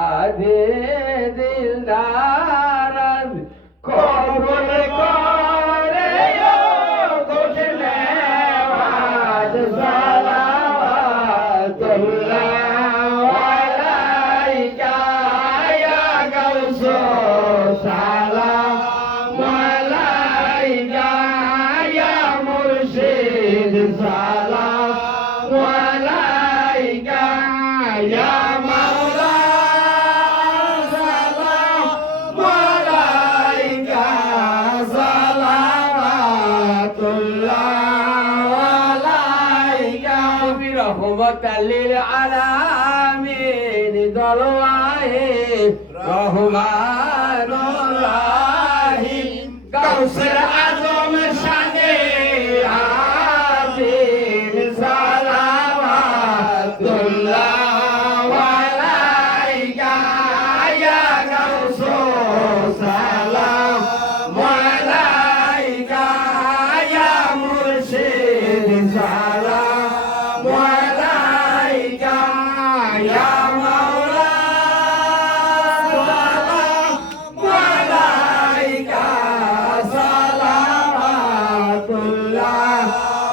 আদে দিলদার কবুল করে ঘোষণে সালামাতুল্লাহ আলাইকা ইয়া বিরহমতাল লিল আলামিন দলওয়াহে রহমানুর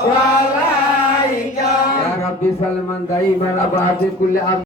আলাইকা ইয়া রাব্বি সালমান দাইমান আবাদি কুল্লি